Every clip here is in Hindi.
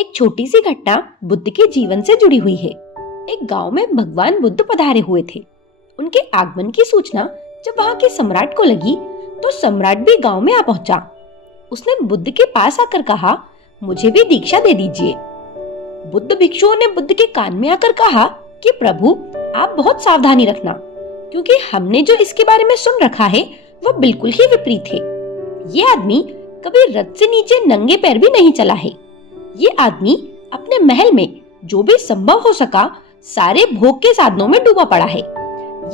एक छोटी सी घटना बुद्ध के जीवन से जुड़ी हुई है। एक गांव में भगवान बुद्ध पधारे हुए थे। उनके आगमन की सूचना जब वहां के सम्राट को लगी तो सम्राट भी गांव में आ पहुंचा। उसने बुद्ध के पास आकर कहा, मुझे भी दीक्षा दे दीजिए। बुद्ध भिक्षुओं ने बुद्ध के कान में आकर कहा कि प्रभु, आप बहुत सावधानी रखना, क्योंकि हमने जो इसके बारे में सुन रखा है वो बिल्कुल ही विपरीत है। ये आदमी कभी रथ से नीचे नंगे पैर भी नहीं चला है। ये आदमी अपने महल में जो भी संभव हो सका सारे भोग के साधनों में डूबा पड़ा है।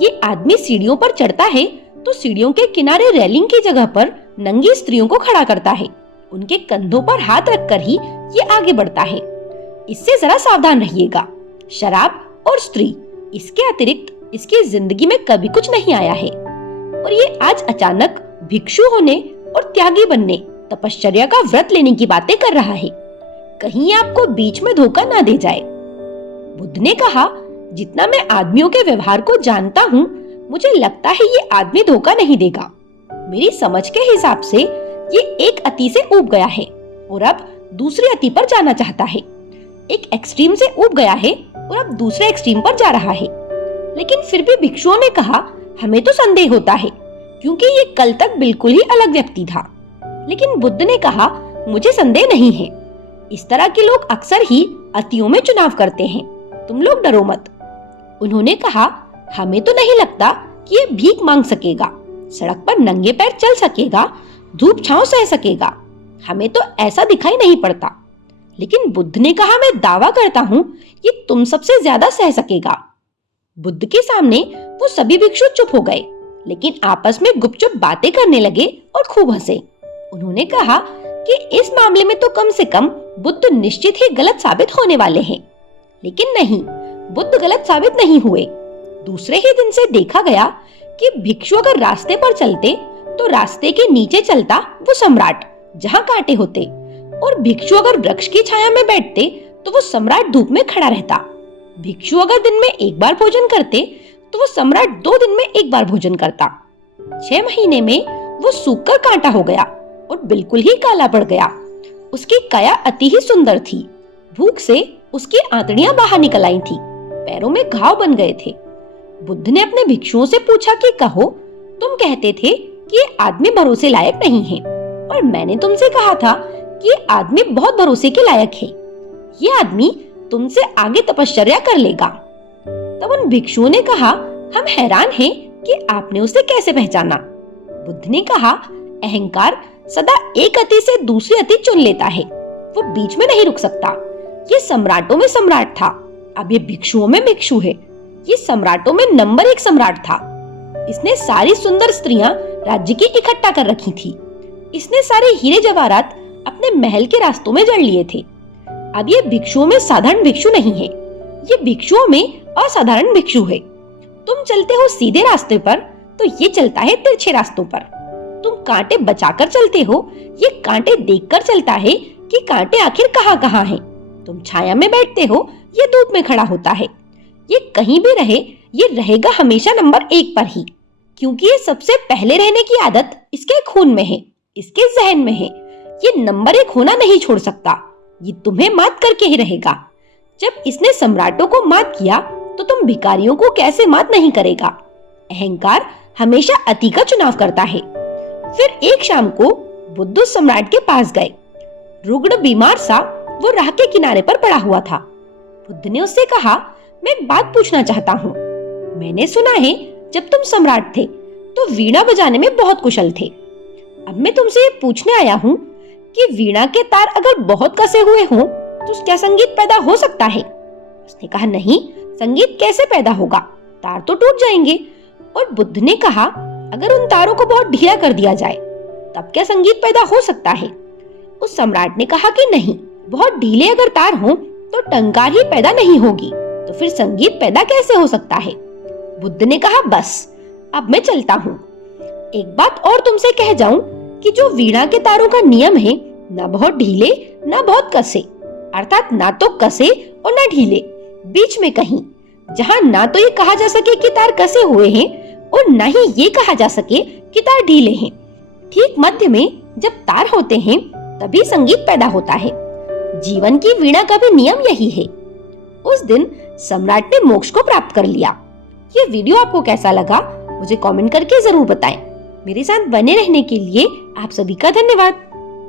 ये आदमी सीढ़ियों पर चढ़ता है तो सीढ़ियों के किनारे रेलिंग की जगह पर नंगी स्त्रियों को खड़ा करता है। उनके कंधों पर हाथ रखकर ही ये आगे बढ़ता है। इससे जरा सावधान रहिएगा। शराब और स्त्री, इसके अतिरिक्त इसकी जिंदगी में कभी कुछ नहीं आया है। और ये आज अचानक भिक्षु होने और त्यागी बनने, तपश्चर्या का व्रत लेने की बातें कर रहा है। कहीं आपको बीच में धोखा ना दे जाए। बुद्ध ने कहा, जितना मैं आदमियों के व्यवहार को जानता हूँ, मुझे लगता है ये आदमी धोखा नहीं देगा। मेरी समझ के हिसाब से ये एक अति से ऊब गया है और अब दूसरी अति पर जाना चाहता है। एक एक्सट्रीम से ऊब गया है और अब दूसरे एक्सट्रीम पर जा रहा है। लेकिन फिर भी भिक्षुओं ने कहा, हमें तो संदेह होता है, क्योंकि ये कल तक बिल्कुल ही अलग व्यक्ति था। लेकिन बुद्ध ने कहा, मुझे संदेह नहीं है। इस तरह के लोग अक्सर ही अतियों में चुनाव करते हैं। तुम लोग डरो मत। उन्होंने कहा, हमें तो नहीं लगता कि ये भीख मांग सकेगा, सड़क पर नंगे पैर चल सकेगा, धूप छांव सह सकेगा। हमें तो ऐसा दिखाई नहीं पड़ता। लेकिन बुद्ध ने कहा, मैं दावा करता हूँ ये तुम सबसे ज्यादा सह सकेगा। बुद्ध के सामने वो सभी भिक्षु चुप हो गए, लेकिन आपस में गुपचुप बातें करने लगे और खूब हंसे। उन्होंने कहा कि इस मामले में तो कम से कम बुद्ध निश्चित ही गलत साबित होने वाले हैं। लेकिन नहीं, बुद्ध गलत साबित नहीं हुए। दूसरे ही दिन से देखा गया कि भिक्षु अगर रास्ते पर चलते तो रास्ते के नीचे चलता वो सम्राट, जहाँ कांटे होते, और भिक्षु अगर वृक्ष की छाया में बैठते तो वो सम्राट धूप में खड़ा रहता। भिक्षु अगर दिन में एक बार भोजन करते तो वो सम्राट 2 दिन में एक बार भोजन करता। 6 महीने में वो सूखकर कांटा हो गया और बिल्कुल ही काला पड़ गया। उसकी काया अति ही सुंदर थी। भूख से उसकी आंतड़ियां बाहर निकल आई थी, पैरों में घाव बन गए थे। बुद्ध ने अपने भिक्षुओं से पूछा कि कहो, तुम कहते थे कि ये आदमी भरोसे लायक नहीं है, और मैंने तुमसे कहा था कि ये आदमी बहुत भरोसे के लायक है। ये आदमी तुमसे आगे तपश्चर्या कर लेगा। तब उन भिक्षुओं ने कहा, हम हैरान हैं कि आपने उसे कैसे पहचाना। बुद्ध ने कहा, अहंकार सदा एक अति से दूसरी अति चुन लेता है। वो बीच में नहीं रुक सकता। ये सम्राटों में सम्राट था, अब ये भिक्षुओं में भिक्षु है। ये सम्राटों में नंबर 1 सम्राट था। इसने सारी सुंदर स्त्रियां राज्य की इकट्ठा कर रखी थी। इसने सारे हीरे जवाहरात अपने महल के रास्तों में जड़ लिए थे। अब ये भिक्षुओं में साधारण भिक्षु नहीं है, ये भिक्षुओं में असाधारण भिक्षु है। तुम चलते हो सीधे रास्ते पर तो ये चलता है तिरछे रास्तों पर। तुम कांटे बचाकर चलते हो, ये कांटे देखकर चलता है कि कांटे आखिर कहाँ कहाँ हैं। तुम छाया में बैठते हो, ये धूप में खड़ा होता है। ये कहीं भी रहे, ये रहेगा हमेशा नंबर 1 पर ही, क्योंकि ये सबसे पहले रहने की आदत इसके खून में है, इसके जहन में है। ये नंबर 1 होना नहीं छोड़ सकता। ये तुम्हें मात करके ही रहेगा। जब इसने सम्राटों को मात किया तो तुम भिखारियों को कैसे मात नहीं करेगा। अहंकार हमेशा अति का चुनाव करता है। फिर एक शाम को बुद्ध सम्राट के पास गए। रुग्ण बीमार सा वो राह के किनारे पर पड़ा हुआ था। बुद्ध ने उससे कहा, मैं एक बात पूछना चाहता हूँ। मैंने सुना है जब तुम सम्राट थे तो वीणा बजाने में बहुत कुशल थे। अब मैं तुमसे ये पूछने आया हूँ कि वीणा के तार अगर बहुत कसे हुए हों तो क्या संगीत पैदा हो सकता है। उसने कहा, नहीं, संगीत कैसे पैदा होगा, तार तो टूट जाएंगे। और बुद्ध ने कहा, अगर उन तारों को बहुत ढीला कर दिया जाए तब क्या संगीत पैदा हो सकता है। उस सम्राट ने कहा कि नहीं, बहुत ढीले अगर तार हों तो टंकार ही पैदा नहीं होगी, तो फिर संगीत पैदा कैसे हो सकता है। बुद्ध ने कहा, बस अब मैं चलता हूँ। एक बात और तुमसे कह जाऊं कि जो वीणा के तारों का नियम है, ना बहुत ढीले ना बहुत कसे, अर्थात ना तो कसे और ना ढीले, बीच में कहीं, जहाँ ना तो ये कहा जा सके कि तार कसे हुए हैं और न ही ये कहा जा सके कि तार ढीले हैं। ठीक मध्य में जब तार होते हैं तभी संगीत पैदा होता है। जीवन की वीणा का भी नियम यही है। उस दिन सम्राट ने मोक्ष को प्राप्त कर लिया। ये वीडियो आपको कैसा लगा मुझे कमेंट करके जरूर बताएं। मेरे साथ बने रहने के लिए आप सभी का धन्यवाद।